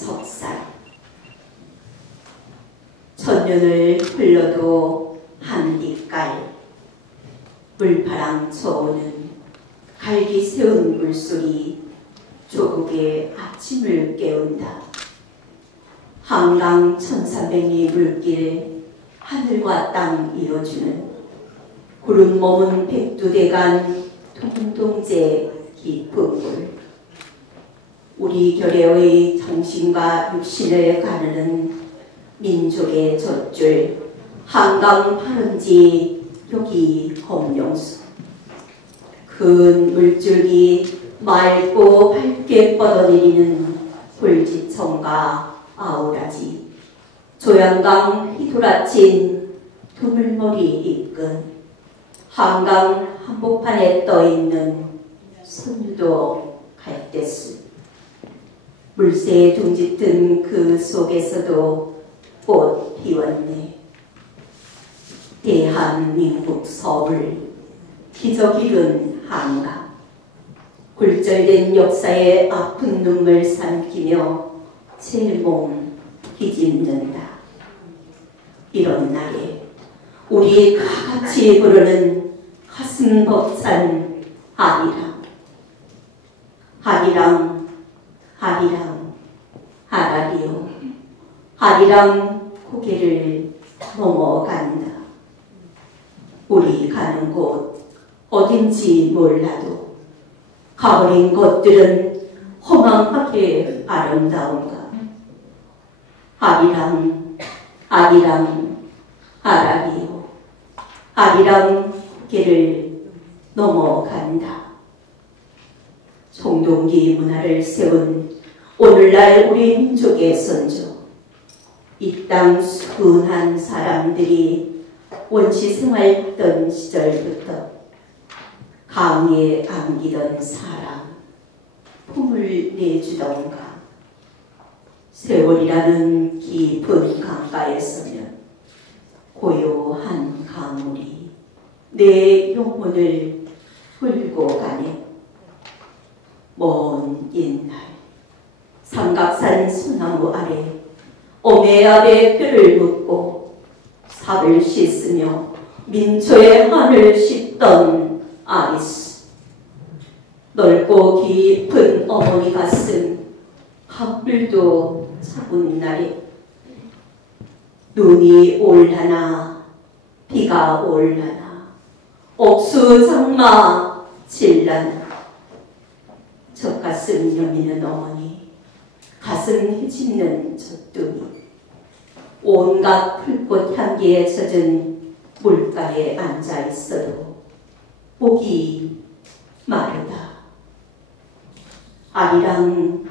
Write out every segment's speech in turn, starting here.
한석산. 천년을 흘러도 한빛깔, 물파랑 저오는 갈기 세운 물소리 조국의 아침을 깨운다. 한강 1300리 물길 하늘과 땅 이어주는 구름 머문 백두대간 동동제 깊은 물. 우리 결의의 정신과 육신을 가르는 민족의 젖줄 한강 파른지 여기 검룡수. 큰 물줄기 맑고 밝게 뻗어내리는 불지청과 아우라지, 조양강 휘돌아친 두물머리 이끈 한강 한복판에 떠있는 선유도 갈대수. 물새에 둥짓든 그 속에서도 꽃 피웠네. 대한민국 서울 기적 이룬 한강. 굴절된 역사의 아픈 눈물 삼키며 제몸 뒤집는다. 이런 날에 우리 다같이 부르는 가슴 벅찬 아리랑. 아리랑, 아리랑, 아라리요. 아리랑 고개를 넘어간다. 우리 가는 곳 어딘지 몰라도 가버린 것들은 허망하게 아름다운가. 아리랑, 아리랑, 아라리요. 아리랑 고개를 넘어간다. 송동기 문화를 세운 오늘날 우리 민족의 선조, 이 땅 순한 사람들이 원시 생활했던 시절부터 강에 안기던 사랑, 품을 내주던가. 세월이라는 깊은 강가에 서면 고요한 강물이 내 영혼을 흘고 가네. 먼 옛날 삼각산 소나무 아래 오메압의 뼈를 묻고 삽을 씻으며 민초의 한을 씻던 아리수. 넓고 깊은 어머니 가슴 갑불도 차분 날에 눈이 올라나 비가 올라나 옥수 장마 질라나 젖가슴 여미는 어머니, 가슴 휘짓는 젖둥이. 온갖 풀꽃 향기에 젖은 물가에 앉아 있어도 목이 마르다. 아리랑,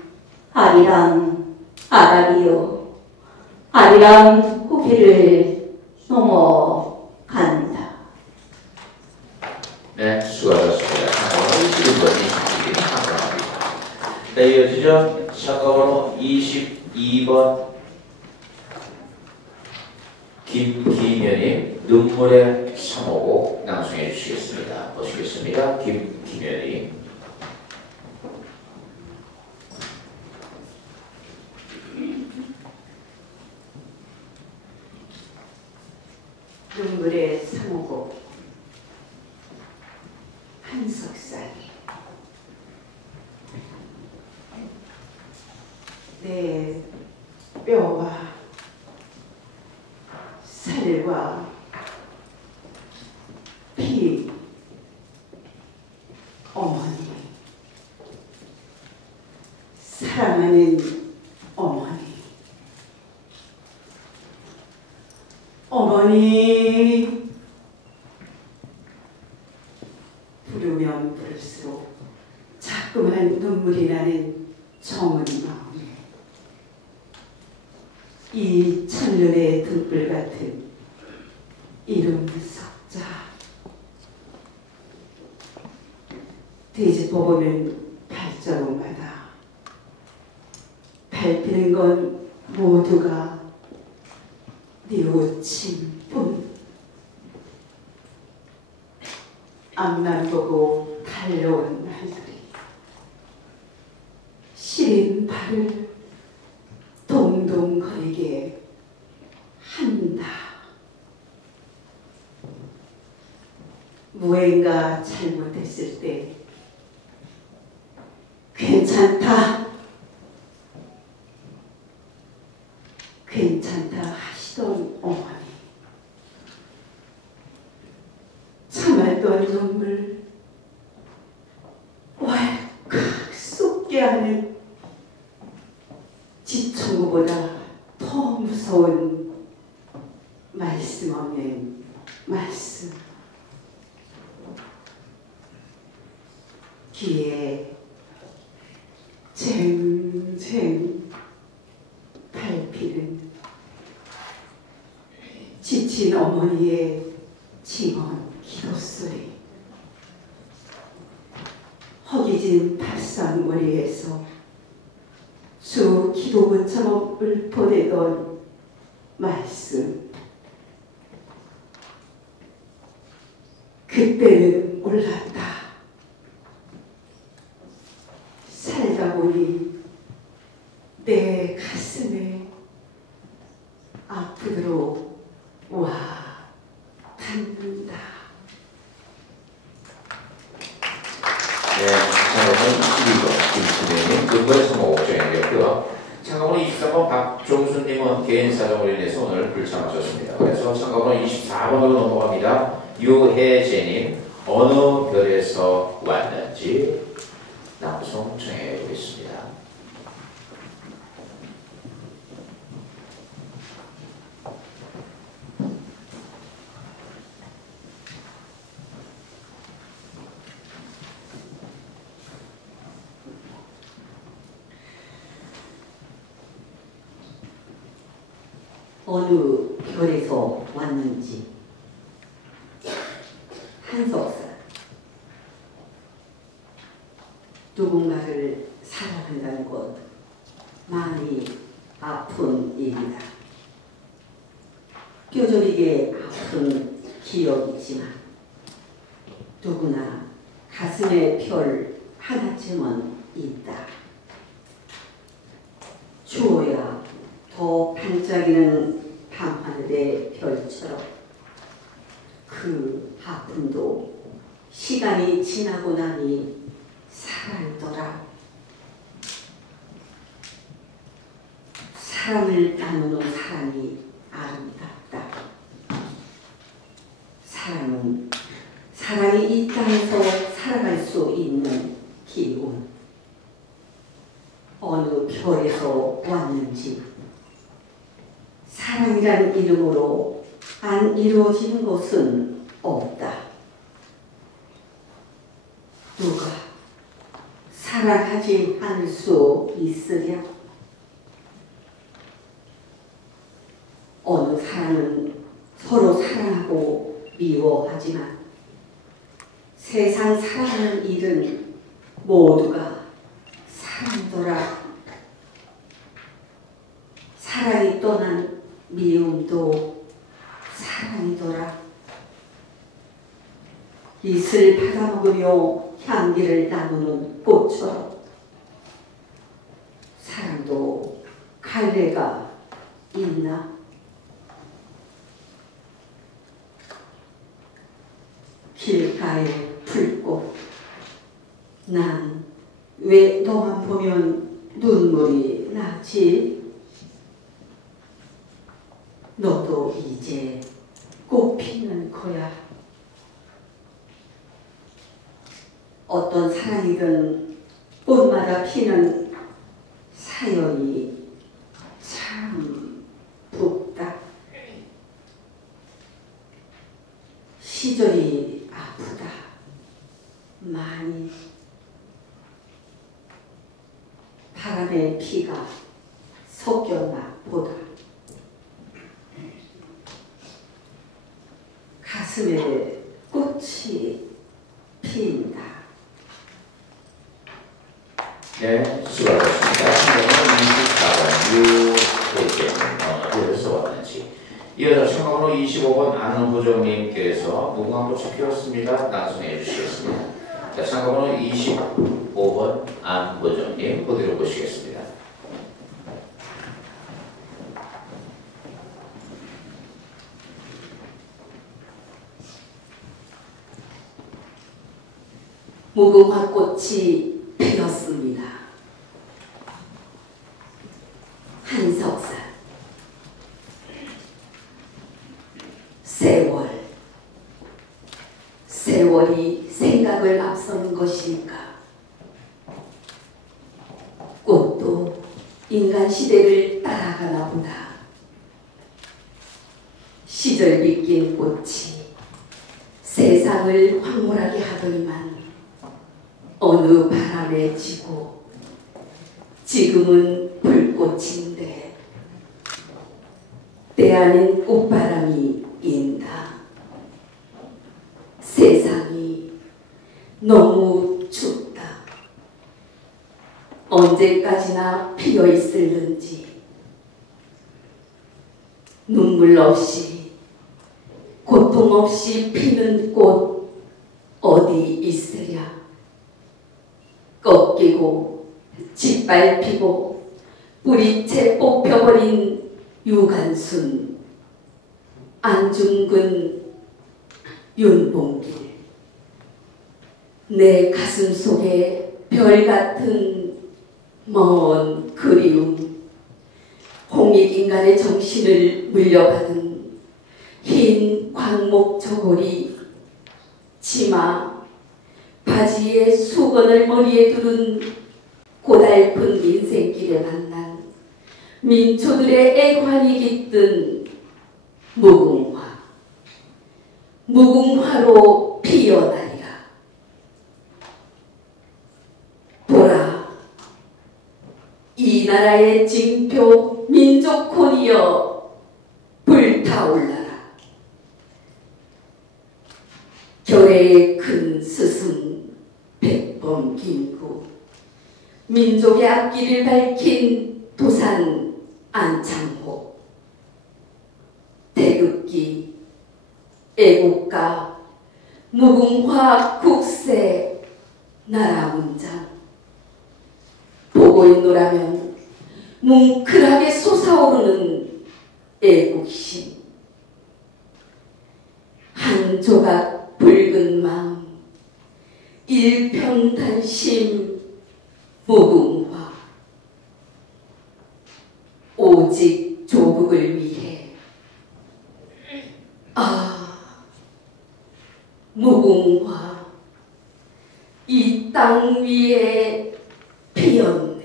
아리랑, 아라리요. 아리랑 고개를 넘어간다. 네, 수고하셨습니다. 오늘 21번이 네, 이어지죠. 참가번호 22번 김기면님 눈물의 3호곡 낭송해 주시겠습니다. 보시겠습니다. 김기면님. 눈물의 3호곡 한석산. 내 뼈와 살과 피 어머니, 사랑하는 어머니. 어머니 부르면 부를수록 자꾸만 눈물이 나는 정은 마음에 이 천년의 등불 같은 이름 석자. 뒤집어보는 발자국마다 밟히는 건 모두가 뉘우침뿐. 앞만 보고 달려온 날들이 시린 발을 동동거리게 한다. 무언가 잘못했을 때 괜찮다, 괜찮다 하시던 어머니, 참았던 눈물 왈칵 쏟게 하는 지청구보다 더 무서운 말씀 없는 말씀. 귀에 쟁쟁 밟히는 지친 어머니의 징언 기도소리, 허기진 밭상머리에서 수 기도문처럼 읊어대던 말씀. 그때는 몰랐다. 살다 보니 내 가슴에 아프도록 와 닿는다. 네, 창가번호 22번 김수대님, 근거의 3호 5장이었고요. 창가번호 23번 박종수님은 개인 사정으로 인해서 오늘 불참하셨습니다. 그래서 창가번호 24번으로 넘어갑니다. 유혜재님, 어느 별에서 왔는지 낭송 청해 보겠습니다. 어느 별에서 왔는지. 한석사. 누군가를 사랑한다는 것 많이 아픈 일이다. 뼈저리게 아픈 기억이지만 누구나 가슴에 별 하나쯤은 있다. 추워야 더 반짝이는 밤하늘의 별처럼 그 아픔도 시간이 지나고 나니 사라지더라. 사랑을 나누는 사랑이 아름답다. 사랑은 사랑이 이 땅에서 살아갈 수 있는 기운. 어느 별에서 왔는지 사랑이란 이름으로 안 이루어지는 것은 없다. 누가 사랑하지 않을 수 있으랴? 어느 사람은 서로 사랑하고 미워하지만 세상 사랑하는 일은 모두가 사랑이더라. 사랑이 떠난 미움도 사랑이더라. 이슬 받아먹으며 향기를 나누는 꽃처럼 사랑도 갈래가 있나? 길가의 풀꽃, 난 왜 너만 보면 눈물이 나지? 너도 이제 꽃 피는 거야. 어떤 사랑이든 꽃마다 피는 사연이 참 붓다. 시절이 아프다. 많이. 바람에 피가 섞였나 보다. 가슴에 꽃이 핀다. 네, 수고하셨습니다. 창가번호 24번 유혜재님, 어디에서 왔는지. 이어서 창가번호 25번 안은부정님께서 무궁화꽃이 피었습니다. 낭송해 주시겠습니다. 자, 창가번호 25번 안은부정님, 어디로 보시겠습니다. 무궁화 꽃이 피었습니다. 한석산, 세월이 생각을 앞서는 것일까? 꽃도 인간 시대를 따라가나 보다. 시절 빗긴 꽃이 세상을 황홀하게 하더니만 어느 바람에 지고 지금은 불꽃인데 때 아닌 꽃바람이 인다. 세상이 너무 춥다. 언제까지나 피어 있을는지. 눈물 없이 고통 없이 피는 꽃 어디 있으랴. 꺾이고 짓밟히고 뿌리채 뽑혀버린 유관순, 안중근, 윤봉길. 내 가슴 속에 별 같은 먼 그리움, 홍익인간의 정신을 물려받은 흰 광목 저고리, 치마, 바지에 수건을 머리에 두른 고달픈 인생길에 만난 민초들의 애환이 깃든 무궁화로 피어나리라. 보라, 이 나라의 징표 민족혼이여 불타올라라. 결의의 큰 스승 백범김구, 민족의 앞길을 밝힌 도산 안창호, 태극기, 애국가, 무궁화 국세, 나라문장. 보고 있노라면 뭉클하게 솟아오르는 애국심. 한 조각 붉은 마음, 일편단심 무궁화. 오직 조국을 위해. 무궁화 이 땅 위에 피었네.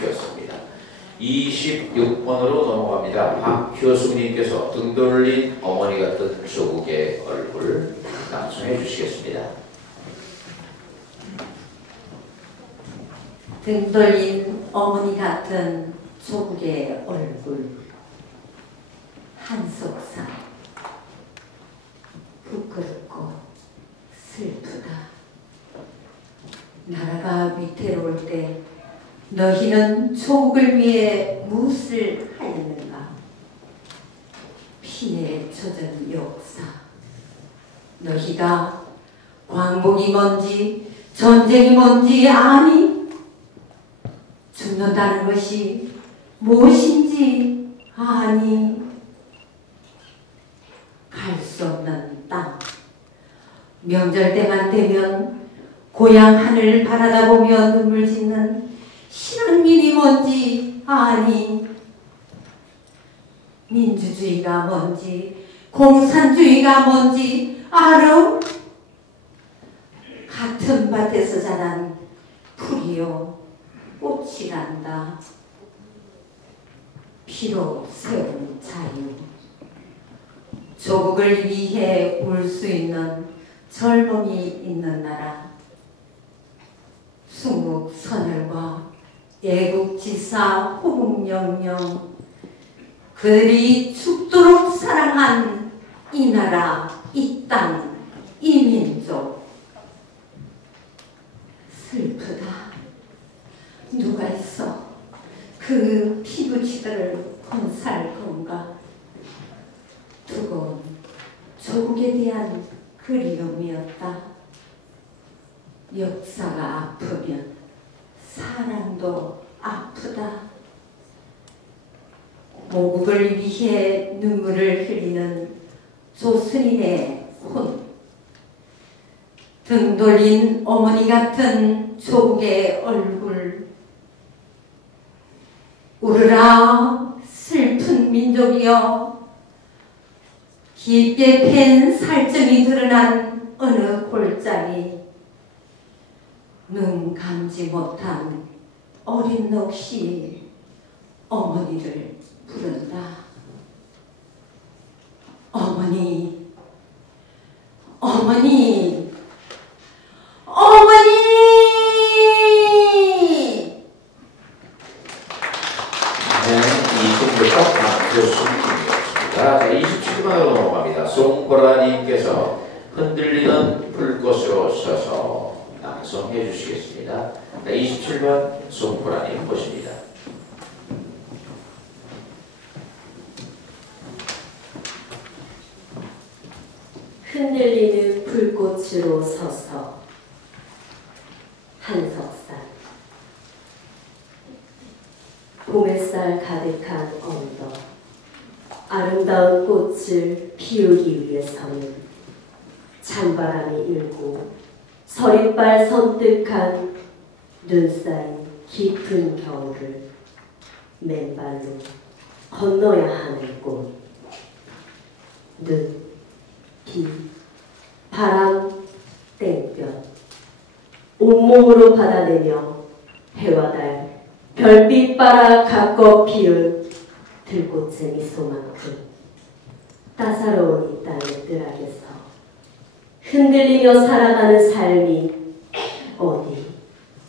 피었습니다. 26번으로 넘어갑니다. 박효숙님께서 등 돌린 어머니 같은 조국의 얼굴 낭송해 주시겠습니다. 등 돌린 어머니 같은 조국의 얼굴. 한석산. 부끄럽고 슬프다. 나라가 위태로울 때 너희는 조국을 위해 무엇을 하였는가? 피에 젖은 역사. 너희가 광복이 뭔지 전쟁이 뭔지 아니? 죽는다는 것이 무엇인지 아니? 갈 수 없는 땅. 명절 때만 되면 고향 하늘을 바라다보며 눈물 짓는 신앙민이 뭔지 아니? 민주주의가 뭔지 공산주의가 뭔지 알아? 같은 밭에서 자란 풀이요 꽃이란다. 피로 세운 자유. 조국을 위해 울 수 있는 젊음이 있는 나라. 순국선열과 애국지사 호국영령, 그들이 죽도록 사랑한 이 나라, 이 땅, 이 민족. 슬프다. 누가 있어 그 피부치들을 건살 건가? 뜨거운 조국에 대한 그리움이었다. 역사가 아프면 사람도 아프다. 모국을 위해 눈물을 흘리는 조스린의 혼, 등 돌린 어머니 같은 조국의 얼굴, 울으라 슬픈 민족이여, 깊게 팬 살점이 드러난 어느 골짜기, 눈 감지 못한 어린 넋이 어머니를 부른다. 어머니, 어머니, 어머니! 네, 이 곡부터 박효순님이었습니다. 자, 27번으로 넘어갑니다. 송보라님께서 흔들리는 불꽃으로 서서 낭송해 주시겠습니다. 자, 27번 송보라님 모십니다. 흔들리는 불꽃으로 서서 한석산 봄햇살 가득한 언덕, 아름다운 꽃을 피우기 위해서는 찬바람이 일고 서리빨 선뜩한 눈 쌓인 깊은 겨울을 맨발로 건너야 하는 곳. 눈, 비, 바람, 땡볕 온몸으로 받아내며 해와 달, 별빛 빨아 가꿔 피운 들꽃의 미소만큼 따사로운 이 땅의 뜰악에서 흔들리며 살아가는 삶이 어디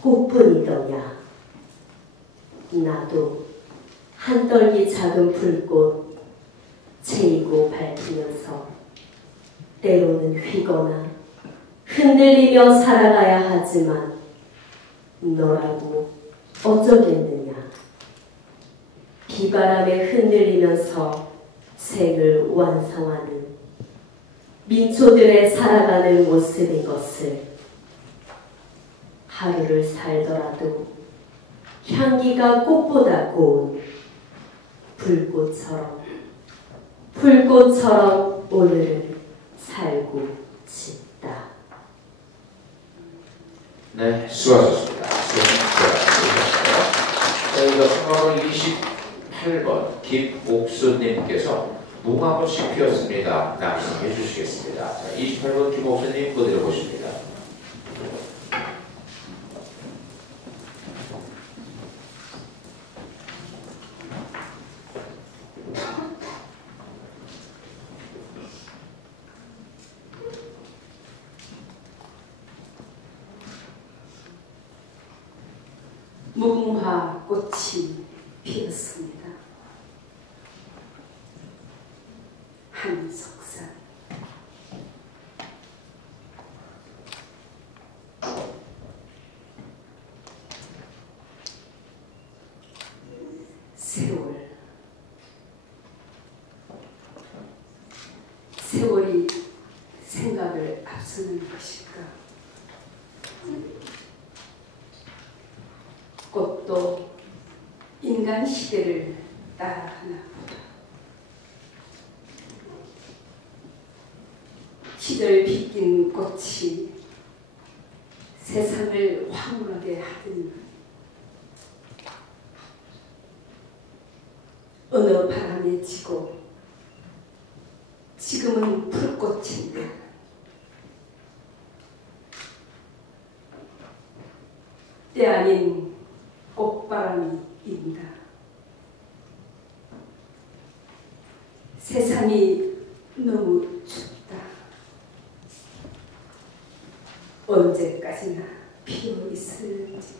꽃뿐이더냐. 나도 한떨기 작은 불꽃 채이고 밝히면서 때로는 휘거나 흔들리며 살아가야 하지만 너라고 어쩌겠느냐. 비바람에 흔들리면서 생을 완성하는 민초들의 살아가는 모습인 것을 하루를 살더라도 향기가 꽃보다 고운 불꽃처럼 오늘을 살고 싶다. 네, 수고하셨습니다. 저희가 참고로 28번 김옥수님께서 무궁화꽃이 피었습니다. 낭송해 주시겠습니다. 자, 28번 김옥수님 그대로 보십니다. 무궁화 꽃이 피었습니다. 한석산 세월이 생각을 앞서는 것일까? 꽃도 인간 시대를 따라하나 보다. 시절 비낀 꽃이 세상을 황홀하게 하더니 어느 바람에 지고 지금은 풀꽃인데 때 아닌 꽃바람이 인다. 세상이 너무 춥다. 언제까지나 피어 있을지.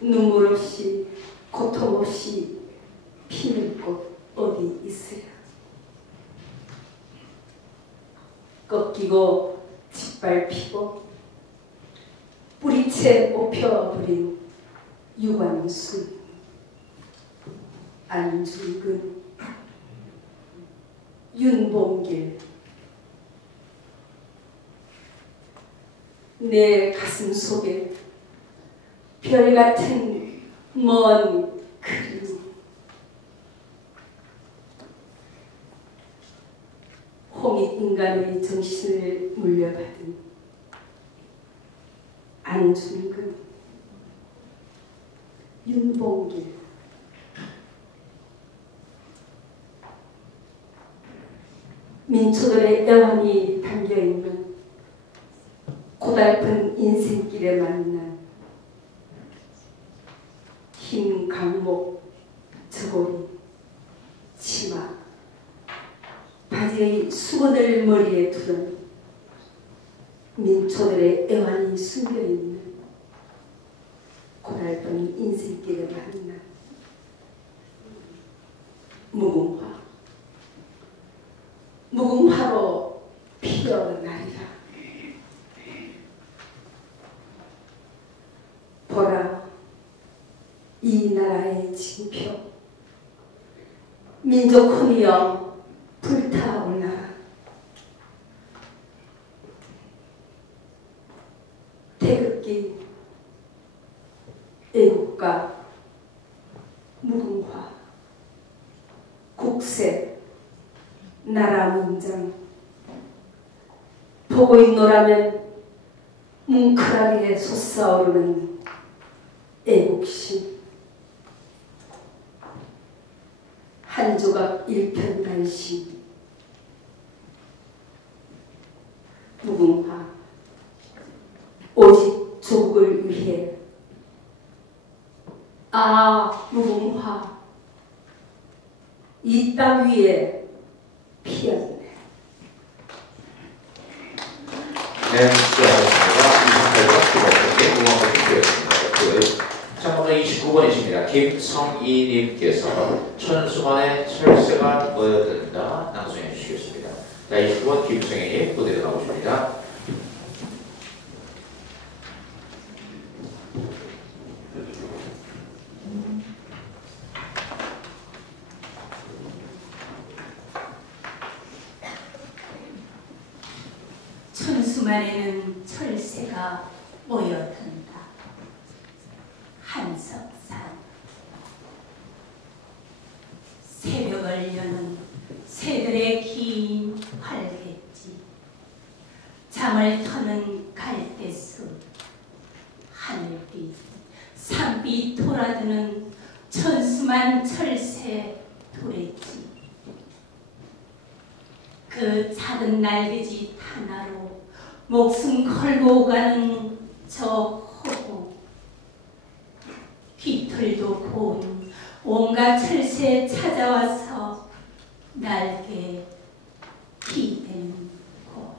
눈물 없이 고통 없이 피는 꽃 어디 있으랴. 꺾이고 짓밟히고 뿌리채 뽑혀버린 유관순, 안중근, 윤봉길. 내 가슴 속에 별 같은 먼 그림. 홍익 인간의 정신을 물려받은 안중근, 윤봉길, 민초들의 애환이 담겨있는 고달픈 인생길에 만난 흰 강목, 저고리, 치마, 바지의 수건을 머리에 두른 민초들의 애환이 숨겨있는 고달픈 인생길에 만난 무궁화, 무궁화로 피어나리라. 보라, 이 나라의 징표, 민족 혼이여 불타올라라. 태극기, 애국가, 무궁화, 국세, 나라 문장. 보고 있노라면 뭉클하게 솟아오르는 애국심. 한 조각 일편단심. 무궁화, 오직 조국을 위해. 아, 무궁화, 이 땅 위에 피었네. 네, 수고하셨습니다. 28번 15번째 무궁화가 준비했습니다. 참고로 29번이십니다. 김성희님께서 천수만의 철새가 보여든다 낭송해 주시겠습니다. 자, 29번 김성희님 무대로 나오십니다. 천수만에는 철새가 모여든다. 한석산. 새벽을 여는 새들의 긴 활개지, 잠을 터는 갈대숲, 하늘빛, 산빛 돌아드는 천수만 철새 도래지. 그 작은 날개짓 하나로 목숨 걸고 가는 저 호흡, 깃털도 고운 온갖 철새 찾아와서 날개 기대는 곳.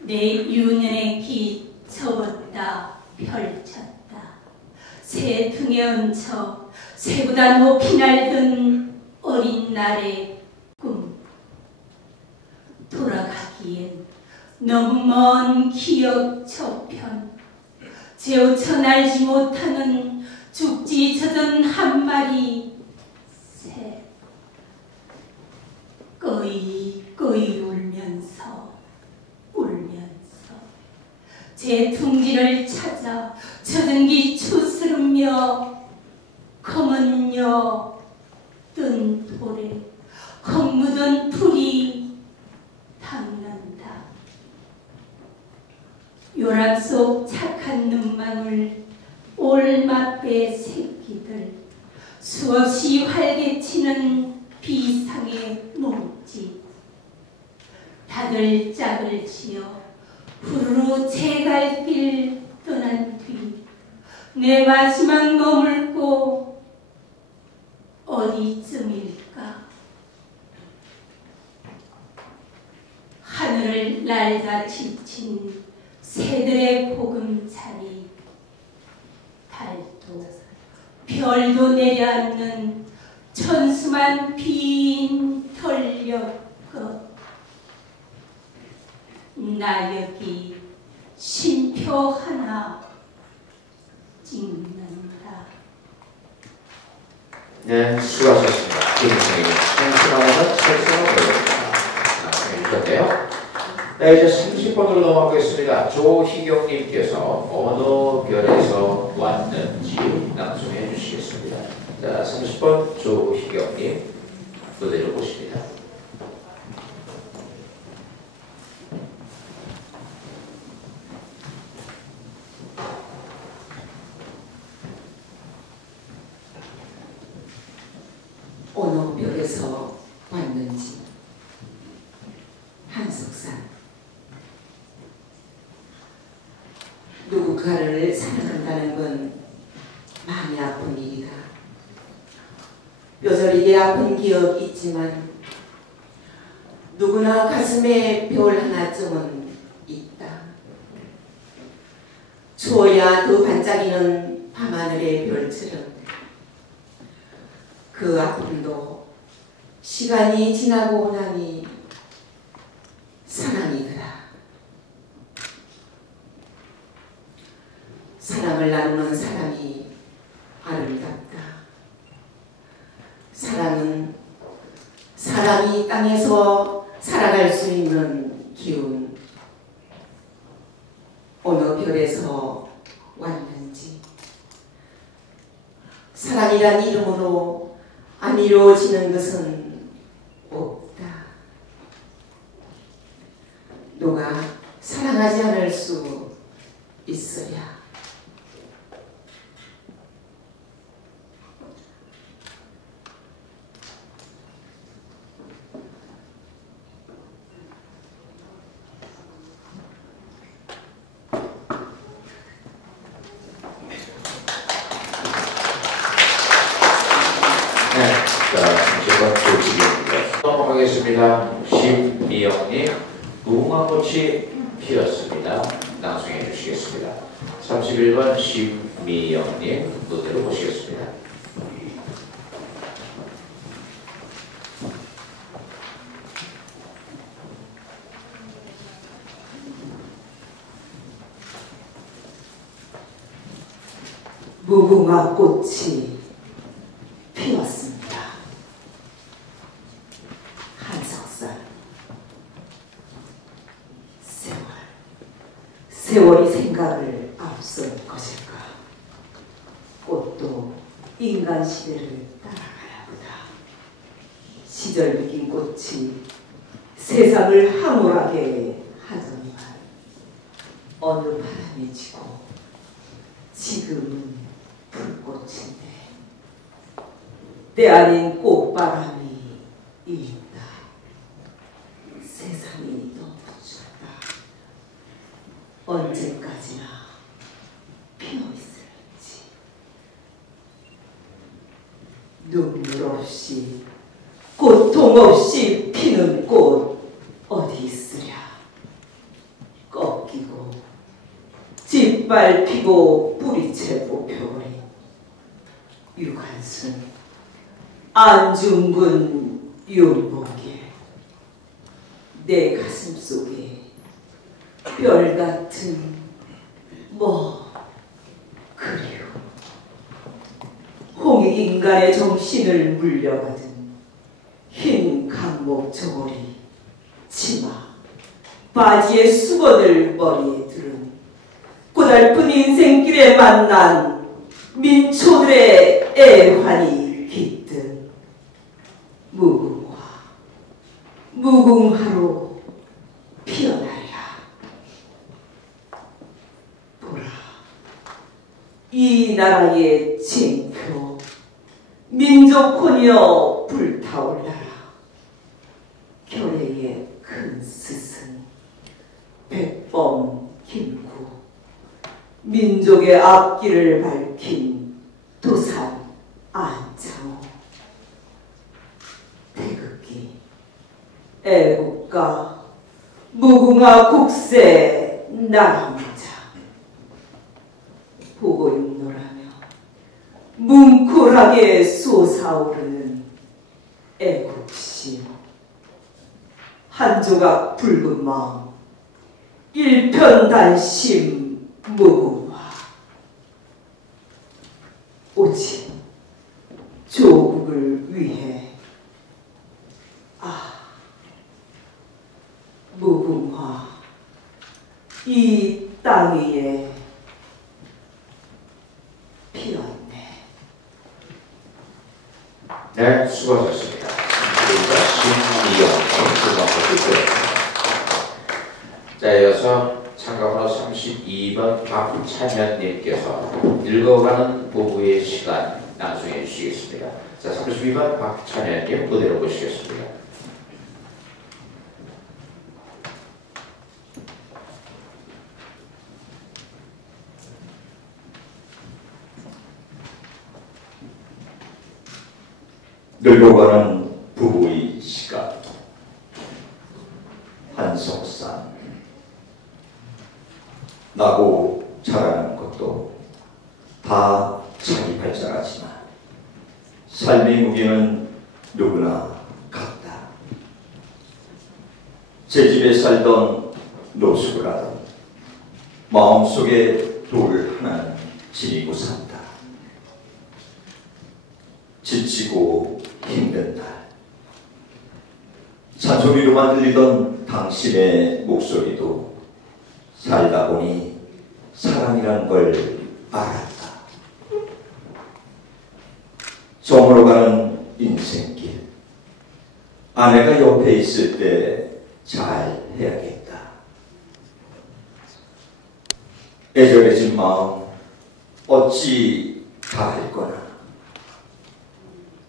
내 유년의 깃 접었다 펼쳤다. 새 등에 얹혀 새보다 높이 날던 어린 날의 꿈. 돌아가기엔 너무 먼 기억 저편. 재우쳐 날지 못하는 죽지 젖은 한 마리 새. 꺼이 울면서 제 둥지를 찾아 젖은 기 추스르며 검은 여 뜬 돌에 검 묻은 풀이 닦는다. 요람 속 착한 눈망울 올맛배 새끼들, 수없이 활개치는 비상의 몸짓. 다들 짝을 지어 후루루 제 갈 길 떠난 뒤 내 마지막 머물 곳 어디쯤일까? 하늘을 날다 지친 새들의 보금자리, 달도 별도 내려앉는 천수만 빈 털녘. 나 여기 쉼표 하나 찍는다. 네, 수고하셨습니다. 김성희 천수만에는 철새가 보여든다 낭송해 주셨네요. 네, 이제 30번으로 넘어가겠습니다. 조희경님께서 어느 별에서 왔는지 낭송해 주시겠습니다. 자, 30번 조희경님 무대로 모십니다. 어느 별에서 왔는지. 한석산. 누군가를 사랑한다는 건 많이 아픈 일이다. 뼈저리게 아픈 기억이 있지만 누구나 가슴에 별 하나쯤은 있다. 추워야 더 반짝이는 밤하늘의 별처럼 그 아픔도 시간이 지나고 나니 사랑이더라. 사랑을 나누는 사람이 아름답다. 사랑은 사람이 땅에서 살아갈 수 있는 기운. 어느 별에서 왔는지. 사랑이란 이름으로 안 이루어지는 것은 없다. 누가 사랑하지 않을 수 있어야. 넘어가겠습니다. 심미영님, 무궁화꽃이 피었습니다. 낭송해 주시겠습니다. 31번 심미영님 무대로 모시겠습니다. 무궁화꽃이 피었습니다. 한석산. 세월이 생각을 앞설 것일까. 꽃도 인간 시대를 따라가나 보다. 시절 비긴 꽃이 세상을 황홀하게 하더니만 어느 바람이 지고 지금은 불꽃인데 때 아닌 꽃바람이 일다. 세상이 너무 춥다. 언제까지나 피어있을지. 눈물 없이 고통 없이 피는 꽃 어디 있으랴. 꺾이고 짓밟히고 뿌리채 뽑혀버린 유관순 안중근 윤복길. 내 가슴 속에 별같은 그리움. 홍익인간의 정신을 물려받은 흰 강목 저고리 치마 바지에 수건을 머리에 두른 고달픈 인생길에 만난 민초들의 애환이 깃든 무궁화로 피어나리라. 보라, 이 나라의 징표 민족혼이여 불타올라라. 결의의 큰 스승 백범 김구, 민족의 앞길을 밝힌 도산 안창호, 태극기 애국가 무궁화 국세 나라무자. 보고 있노라며 뭉클하게 솟아오르는 애국심. 한 조각 붉은 마음 일편단심 무궁화. 오직 조국을 위해 무궁화 이 땅 위에 피었네. 네, 수고하셨습니다. 그리고 신미영의 두번째 듣고요. 자, 이어서 참가번호 32번 박찬현님께서 읽어가는 부부의 시간 낭송해 주시겠습니다. 자, 32번 박찬현님 무대로 모시겠습니다. 늙어가는 부부의 시간. 한석산. 나고 자라는 것도 다 자기 발자라지만 삶의 무게는 누구나 같다. 제 집에 살던 노숙을 하던 마음속에 돌 하나는 지니고 산다. 지치고 힘든 날, 잔소리로만 들리던 당신의 목소리도 살다 보니 사랑이란 걸 알았다. 저물어 가는 인생길, 아내가 옆에 있을 때 잘 해야겠다. 애절해진 마음 어찌 다 할 거나.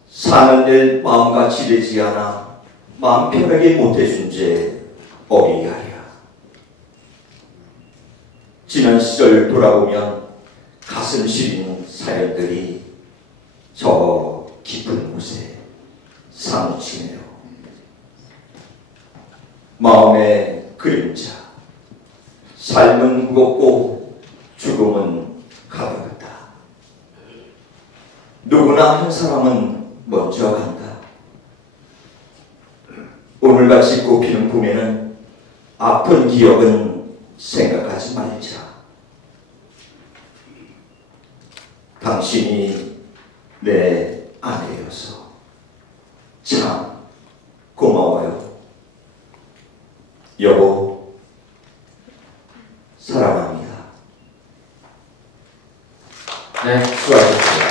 사는 일 마음같이 되지 않아 마음 편하게 못해준 죄 어리야야. 지난 시절 돌아보면 가슴 시린 사연들이 저 깊은 곳에 사무치네요. 마음의 그림자. 삶은 무겁고 죽음은 가볍다. 누구나 한 사람은 먼저 간다. 오늘같이 꽃피는 봄에는 아픈 기억은 생각하지 말자. 당신이 내 아내여서 참 고마워요. 여보, 사랑합니다. 네, 수고하셨습니다.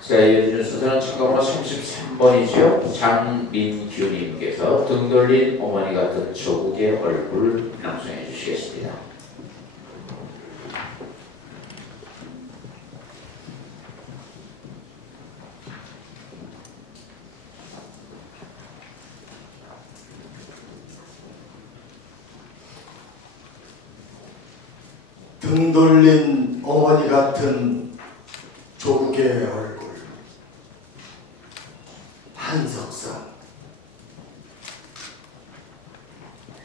자, 이어지는 순서는 참가번호 33번이죠. 장민규님께서 등 돌린 어머니 같은 조국의 얼굴 낭송해 주시겠습니다. 등 돌린 어머니 같은 조국의 얼굴. 한석산.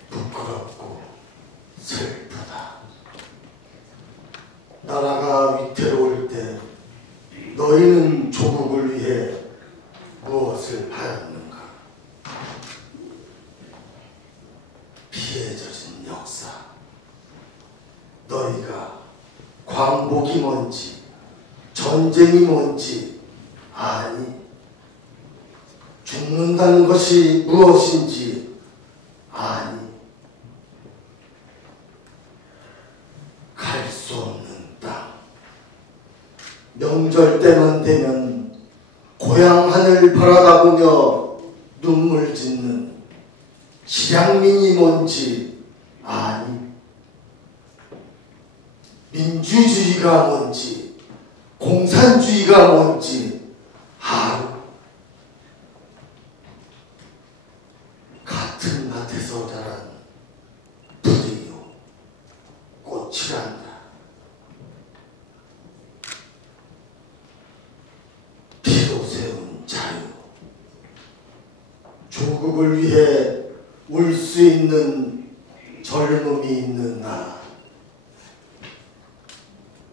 부끄럽고 슬프다. 나라가 위태로울 때 너희는 조국을 위해 무엇을 하였는가? 피해 젖은 역사. 너희가 광복이 뭔지 전쟁이 뭔지 아니. 죽는다는 것이 무엇인지 아니. 갈 수 없는 땅. 명절 때만 되면 고향 하늘 바라다보며 눈물 짓는 실향민이 뭔지 아니. 민주주의가 뭔지 공산주의가 뭔지 아니. 같은 밭에서 자란 부리요 꽃이란다. 피로 세운 자유. 조국을 위해 울 수 있는 젊음이 있는 나라.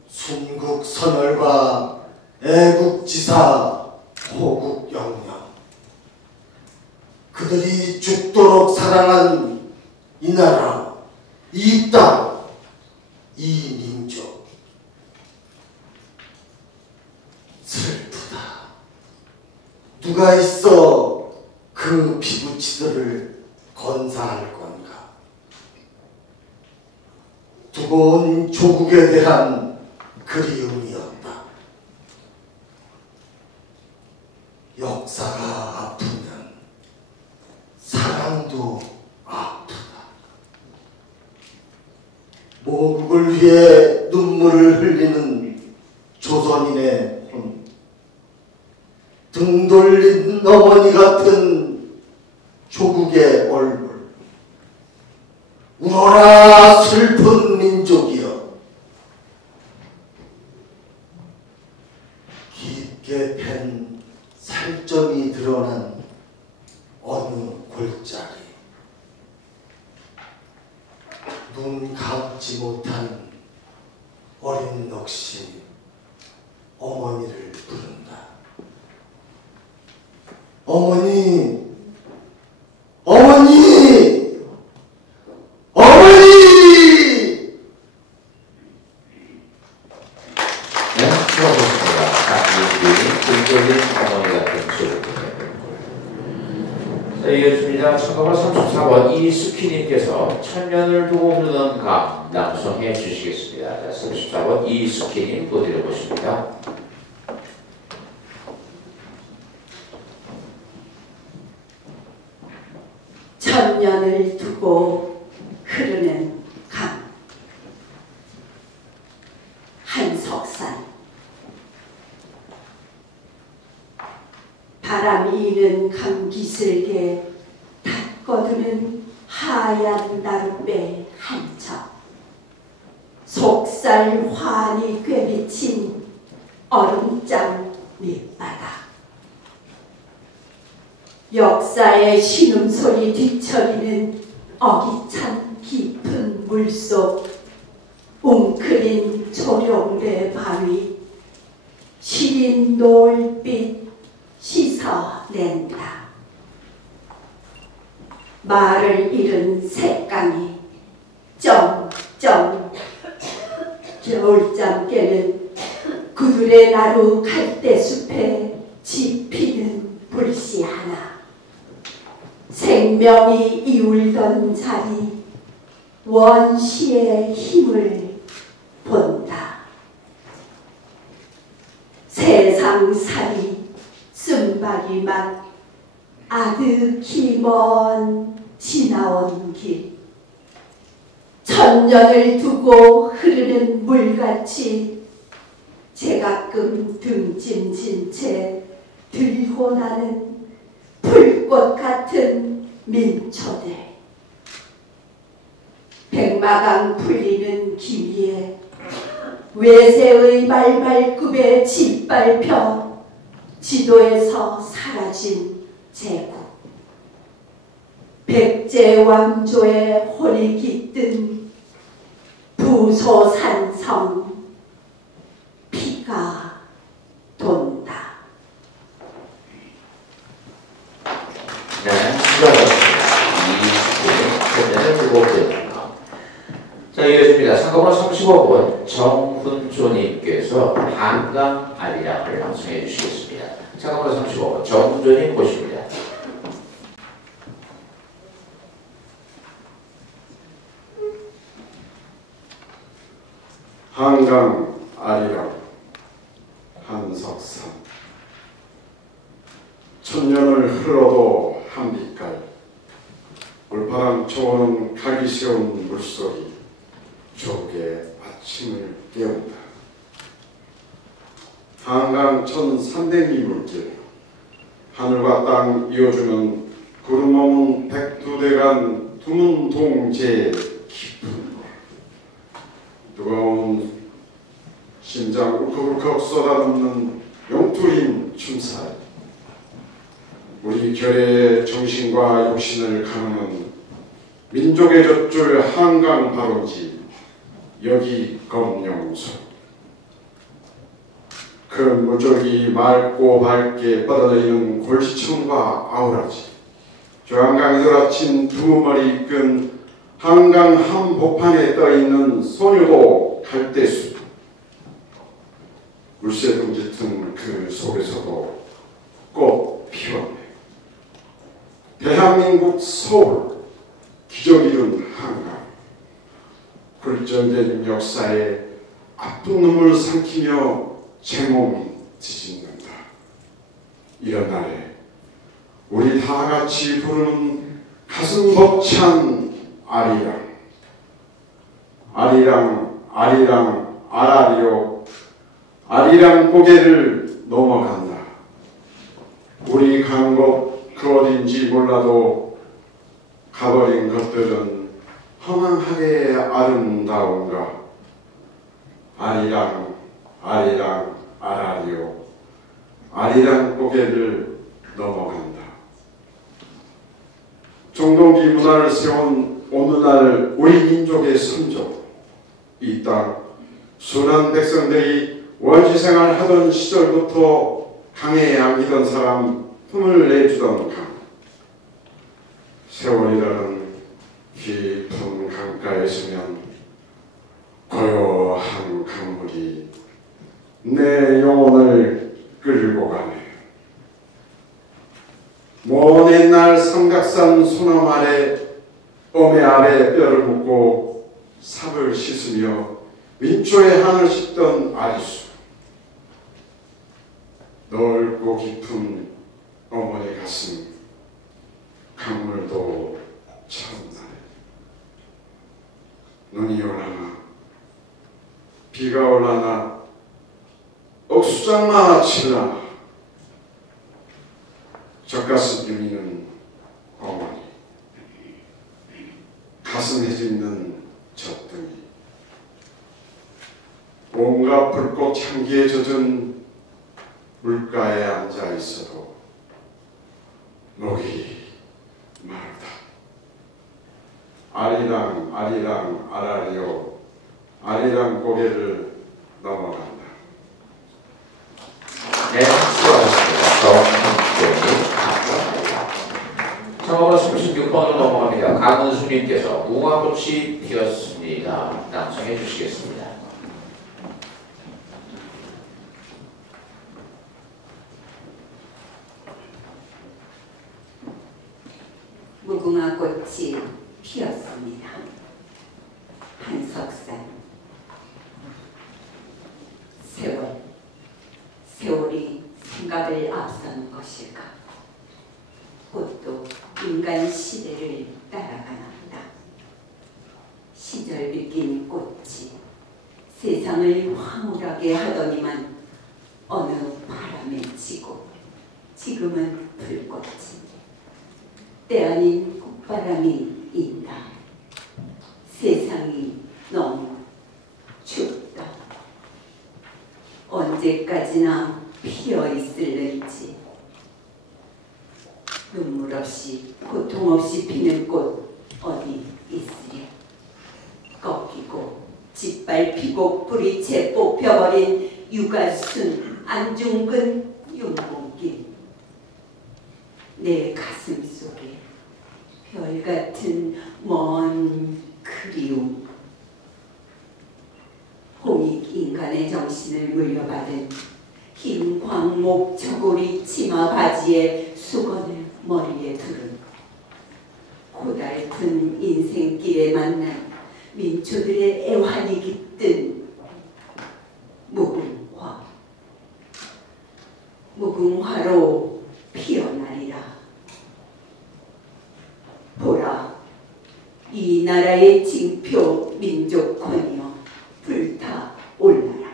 순국 선열과 애국지사 호국영령. 그들이 죽도록 사랑한 이 나라, 이 땅, 이 민족. 슬프다. 누가 있어 그 그 피부치들을 건사할 건가? 두고 온 조국에 대한 그리움이었다. 역사가 아프면 사랑도 아프다. 모국을 위해 눈물을 흘리는 조선인의 혼, 등 돌린 어머니 같은 조국의 얼굴, 울어라 슬픈 민족이여. 깊게 팬 살점이 드러난 어느 골짜기, 눈 감지 못한 어린 넋이 어머니를 부른다. 어머니, 어머니, 어머니! 네, 수고하셨습니다. 자, 이분이 어머니 같은 소리. 자, 이어집니다. 1934번 이수키님께서 천년을 두고 흐르는 강 낭송해 주시겠습니다. 자, 34번 이수키님 보드려보십니다. 천년을 두고 흐르는 강. 한석산. 바람이 이는 강기슭에 닫거드는 하얀 나룻배 한 척. 속살 환히 꿰비친 얼음장 밑바닥. 역사의 신음소리 뒤처리는 어기찬 깊은 물속. 웅크린 조룡배 바위 시린 노을빛 씻어낸다. 말을 잃은 새강이 쩡쩡. 겨울잠 깨는 구들의 나루 갈대숲에 지피는 불씨 하나. 생명이 이울던 자리 원시의 힘을 본다. 세상살이 쓴바리 맛 아득히 먼 지나온 길. 천년을 두고 흐르는 물같이 제가끔 등짐진 채 들고 나는 불꽃 같은 민초들. 백마강 풀리는 기위에 외세의 말발굽에 짓밟혀 지도에서 사라진 제국. 백제 왕조의 혼이 깃든 부소산성. 피가 돈다. 네, 수고하셨습니다. 이 천년을 두고 흐르는 강. 자, 이어집니다. 참고로 35번 정훈조님께서 한강 아리랑을 낭송해 주시겠습니다. 참고로 35번 정훈조님 보십니다. 한강 아리랑 한석산. 천년을 흘러도 한 빛깔. 물바람 쳐오는 가기 쉬운 물소리. 조국의 아침을 깨운다. 한강 1300리 물길. 하늘과 땅 이어주는 구름 없는 백두대간 두문 동제의 깊은 물. 뜨거운 심장 울컥울컥 쏟아붓는 용투인 춤살. 우리 결의 정신과 욕심을 가누는 민족의 젖줄 한강 발원지. 여기 검룡소. 큰 물줄기 맑고 밝게 뻗어내리는 골시청과 아우라지. 조양강이 돌아친 두머리 이끈 한강 한복판에 떠있는 소녀도 갈대숲. 물새둥 짙은 그 속에서도 꽃 피웠네. 대한민국 서울, 기적 이룬 한강, 굴절된 역사에 아픈 눈물 삼키며 제 몸 뒤집는다. 이런 날에 우리 다 같이 부르는 가슴 벅찬 아리랑, 아리랑 아리랑 아라리요, 아리랑 고개를 넘어간다. 우리 간 곳 그 어딘지 몰라도 가버린 것들은 허망하게 아름다운가. 아리랑 아리랑 아라리요, 아리랑 고개를 넘어간다. 정동기 문화를 세운 오늘날 우리 민족의 선조, 이 땅 순한 백성들이 원시생활 하던 시절부터 강에 안기던 사람 품을 내주던 강, 세월이라는 깊은 강가에 서면 고요한 강물이 내 영혼을 끌고 가네. 먼 옛날 삼각산 소나무 아래 어메 아래 뼈를 묻고 삽을 씻으며 민초의 한을 씻던 아리수, 넓고 깊은 어머니 가슴, 강물도 참 나네. 눈이 오라나 비가 올라나 억수장마나 칠라, 젖가슴 들이는 어머니, 가슴 해짓는 젖등이, 온갖 불꽃 향기에 젖은 물가에 앉아 있어도 목이 마르다. 아리랑 아리랑 아라리요, 아리랑 고개를 넘어간다. 네, 수고하셨습니다. 처음으로 36번으로 넘어갑니다. 강은수님께서 무화꽃이 피었습니다. 낭송해 주시겠습니다. 무궁화 꽃이 피었습니다. 한석산. 세월이 생각을 앞서는 것일까? 꽃도 인간 시대를 따라가나 보다. 시절 비낀 꽃이 세상을 황홀하게 하더니만 어느 바람에 지고 지금은 불꽃이 때 아닌 꽃바람이 있다. 세상이 너무 춥다. 언제까지나 피어 있을는지. 눈물 없이 고통 없이 피는 꽃 어디 있으랴. 꺾이고 짓밟히고 뿌리채 뽑혀버린 유가순 안중근 윤봉길. 내 가슴 속에 별같은 먼 그리움. 홍익인간의 정신을 물려받은 흰 광목 저고리 치마 바지에 수건을 머리에 두른 고달픈 인생길에 만난 민초들의 애환이 깃든 무궁화. 무궁화로 피어나리라. 보라, 이 나라의 징표 민족권이여 불타 올라라.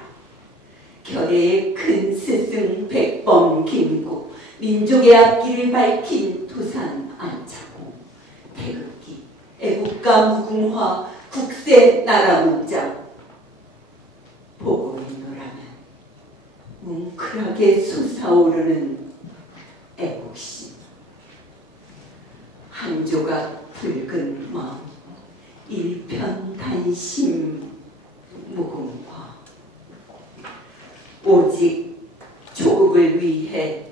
결의의 큰 스승 백범 김구, 민족의 앞길을 밝힌 도산 안창호, 태극기, 애국가 무궁화, 국세 나라 문장. 보고 있노라면 뭉클하게 솟아오르는 애국심. 한 조각 붉은 마음, 일편단심 무궁화. 오직 조국을 위해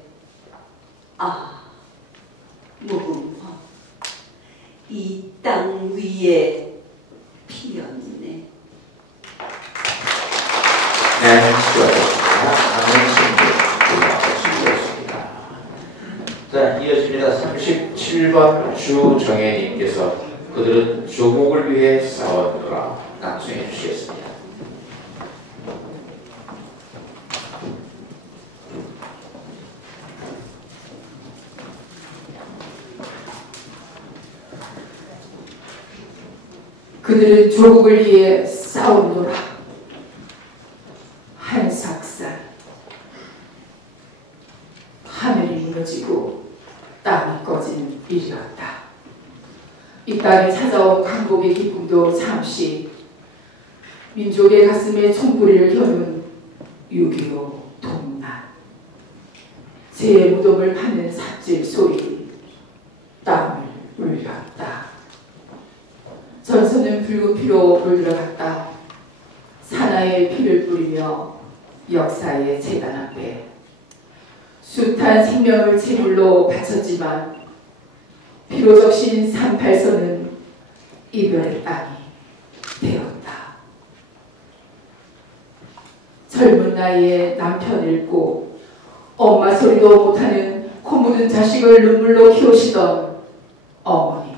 무궁화 이 땅 위에 피었네. 네, 수고하셨습니다. 강은수님, 자, 이어집니다. 30 7번 주정혜님께서 그들은 조국을 위해 싸웠노라 낭송해 주시겠습니다. 그들은 조국을 위해 싸우노라. 한삭살 하늘이 무너지고 땅이 꺼지는 일이었다. 이 땅에 찾아온 광복의 기쁨도 잠시, 민족의 가슴에 총부리를 겨눈 6.25 동란, 제 무덤을 파는 삽질 소리, 땀을 흘렸다. 전선은 붉은 피로 물들어갔다. 사나이의 피를 뿌리며 역사의 재단 앞에 숱한 생명을 제물로 바쳤지만 피로 적신 38선은 이별의 땅이 되었다. 젊은 나이에 남편 잃고 엄마 소리도 못하는 코 묻은 자식을 눈물로 키우시던 어머니,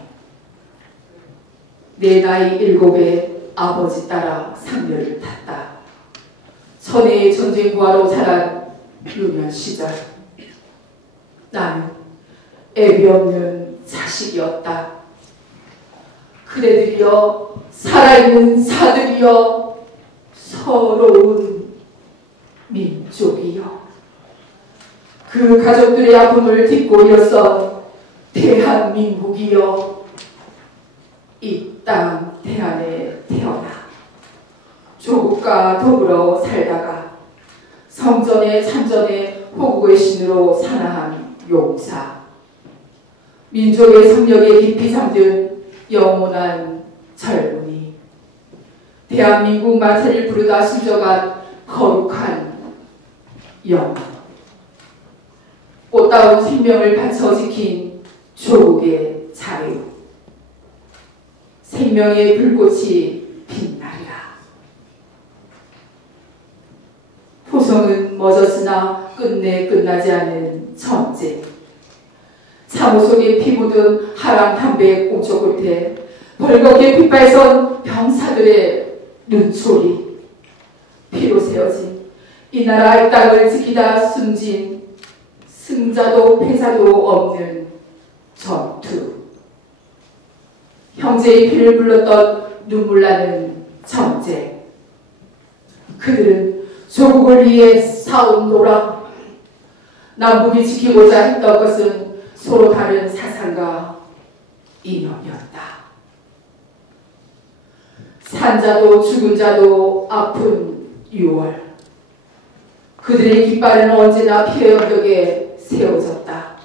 내 나이 7에 아버지 따라 상렬을 탔다. 천혜의 전쟁부하로 자란 유년 시절, 나는 애비 없는 자식이었다. 그대들이여, 살아있는 사들이여, 서러운 민족이여, 그 가족들의 아픔을 딛고 일어선 대한민국이여, 이 땅 대안에 태어나 조국과 더불어 살다가 성전에 참전에 호국의 신으로 산화한 용사, 민족의 성력에 깊이 잠든 영원한 젊은이, 대한민국 만세를 부르다 숨져간 거룩한 영혼, 꽃다운 생명을 바쳐 지킨 조국의 자유, 생명의 불꽃이 빛나리라. 후성은 멎었으나 끝내 끝나지 않는 전쟁, 참호 속에 피 묻은 하람 담배의 꽁초 끝에 벌겋게 핏발선 병사들의 눈초리, 피로 세워진 이 나라 이 땅을 지키다 숨진 승자도 패자도 없는 전투, 형제의 피를 불렀던 눈물 나는 전쟁. 그들은 조국을 위해 싸운노라. 남북이 지키고자 했던 것은 서로 다른 사상과 이념이었다. 산자도 죽은 자도 아픈 6월, 그들의 깃발은 언제나 피의 언덕에 세워졌다.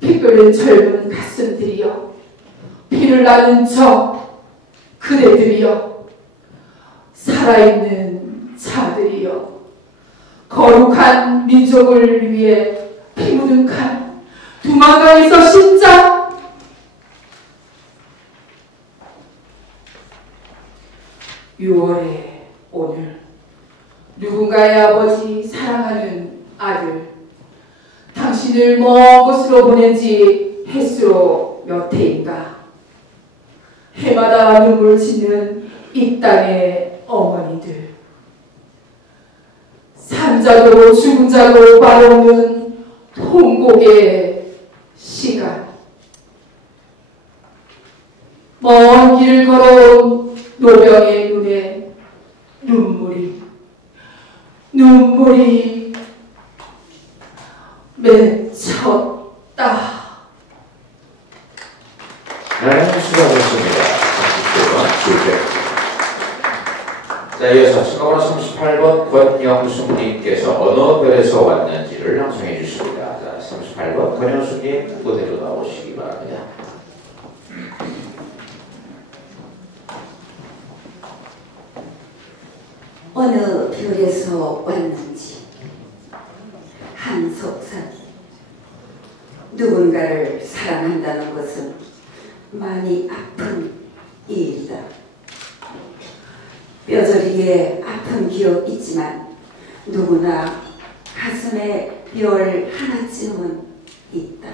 피 끓는 젊은 가슴들이여, 피를 나는 저 그대들이여, 살아있는 자들이여, 거룩한 민족을 위해 피 묻은 칼 두만강에서 신자, 6월의 오늘, 누군가의 아버지, 사랑하는 아들, 당신을 먼 곳으로 보낸 지 햇수로 몇 해인가. 해마다 눈물 짓는 이 땅의 어머니들, 산자도 죽은 자도 바라오는 통곡의 시간, 먼 길을 걸어온 노병의 눈에 눈물이 맺혔다. 네, 수고하셨습니다. 자, 이어서 참가번호 38번 권영수님께서 어느 별에서 왔는지를 낭송해 주십니다. 자, 38번 권영수님 무대로 나오시기 바랍니다. 어느 별에서 왔는지 한석산. 누군가를 사랑한다는 것은 많이 아픈 일이다. 뼈저리게 아픈 기억 있지만 누구나 가슴에 별 하나쯤은 있다.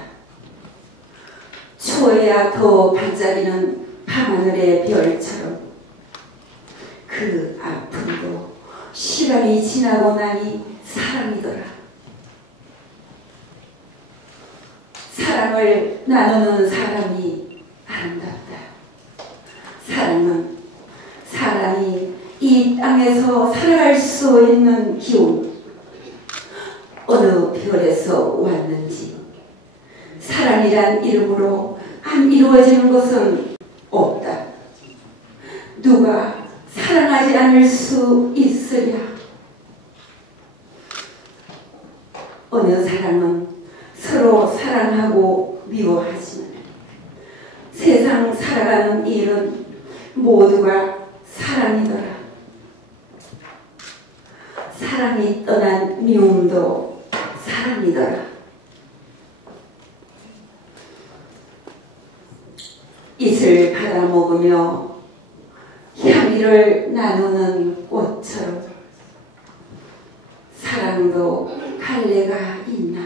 추워야 더 반짝이는 밤하늘의 별처럼 그 아픔도 시간이 지나고 나니 사랑이더라. 사랑을 나누는 사람이 아름답다. 사랑은 사람이 이 땅에서 살아갈 수 있는 기운, 어느 별에서 왔는지 사랑이란 이름으로 안 이루어지는 것은 없다. 누가 사랑하지 않을 수 있으랴. 어느 사람은 서로 사랑하고 미워하지만 세상 살아가는 일은 모두가 사랑이더라. 사랑이 떠난 미움도 사랑이더라. 이슬 받아먹으며 향기를 나누는 꽃처럼 사랑도 갈래가 있나.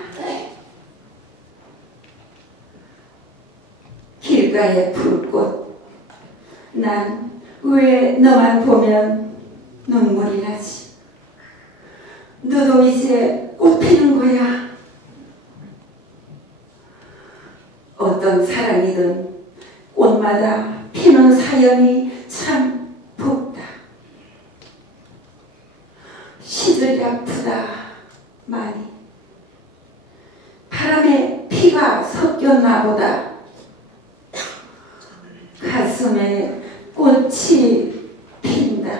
길가의 푸른꽃, 난 왜 너만 보면 눈물이 나지. 너도 이제 꽃 피는 거야. 어떤 사랑이든 꽃마다 피는 사연이 참 붓다. 시들이 아프다 많이. 바람에 피가 섞였나 보다. 가슴에 꽃이 핀다.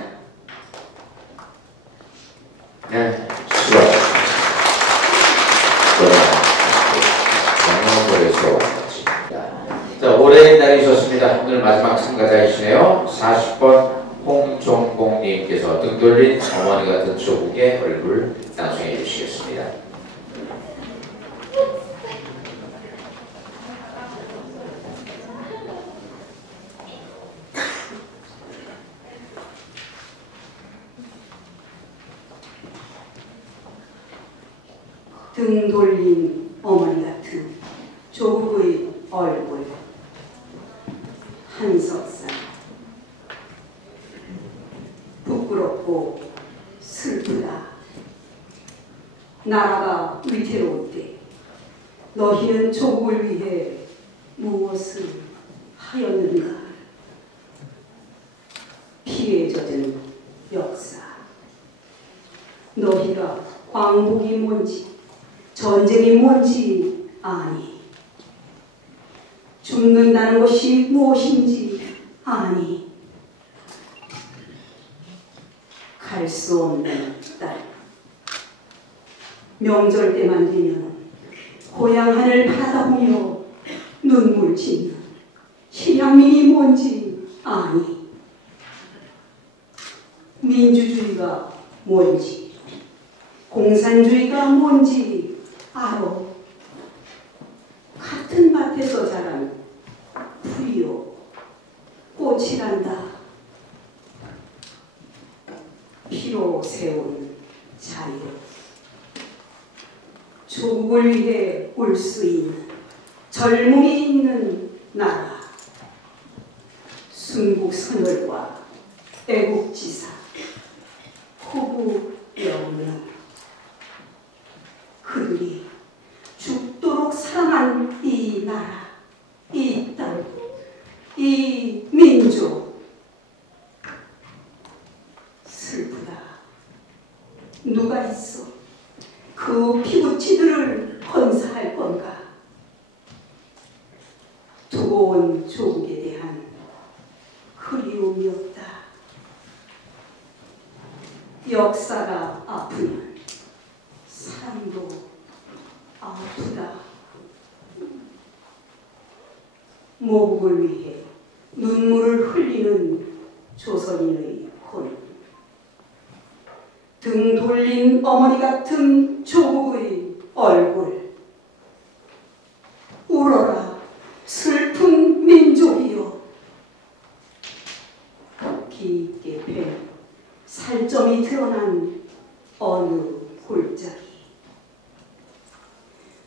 네, 수고하셨습니다. 영어에서 왔습니다. 자, 올해의 날이셨습니다. 오늘 마지막 참가자이시네요. 40번 홍종봉님께서 등 돌린 어머니 같은 조국의 얼굴 낭송해 주시겠습니다. 등 돌린 어머니 같은 조국의 얼굴. 한석산. 부끄럽고 슬프다. 나라가 위태로울 때 너희는 조국을 위해 무엇을 하였는가. 피에 젖은 역사. 너희가 광복이 뭔지 전쟁이 뭔지 아니. 죽는다는 것이 무엇인지 아니. 갈 수 없는 딸. 명절 때만 되면 고향 하늘 바라보며 눈물 짓는 실향민이 뭔지 아니. 민주주의가 뭔지 공산주의가 뭔지 알아. 같은 밭에서 자란 풀이요 꽃이란다. 피로 세운 자유. 조국을 위해 울 수 있는 젊음이 있는 나라. 순국 선열과 애국지사 후부 영릉. 그들이 죽도록 사랑한 이 나라, 이 땅, 이 민족. 슬프다. 누가 있어 그 피부치들을 헌사할 건가. 두고 온 조국에 대한 그리움이었다. 역사가 아프면 사랑도 아프다. 모국을 위해 눈물을 흘리는 조선인의 혼. 등 돌린 어머니 같은 조국의 얼굴. 울어라 슬픈 민족이여. 깊게 팬 살점이 드러난 어느 골짜기.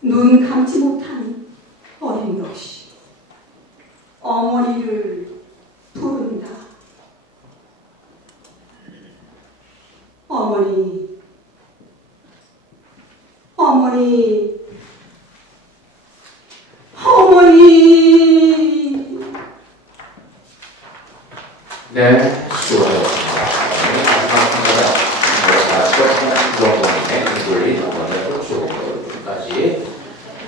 눈 감지 못한 어린 넋이 어머니, 어머니. 네, 수고하셨습니다. 마지막 참가자 홍종봉님의 등돌린 어머니를 추억까지.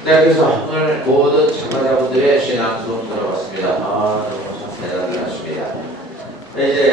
네, 그래서 오늘 모든 참가자분들의 신앙송 들어봤습니다. 너무 참 대단히 하십니다. 네, 이제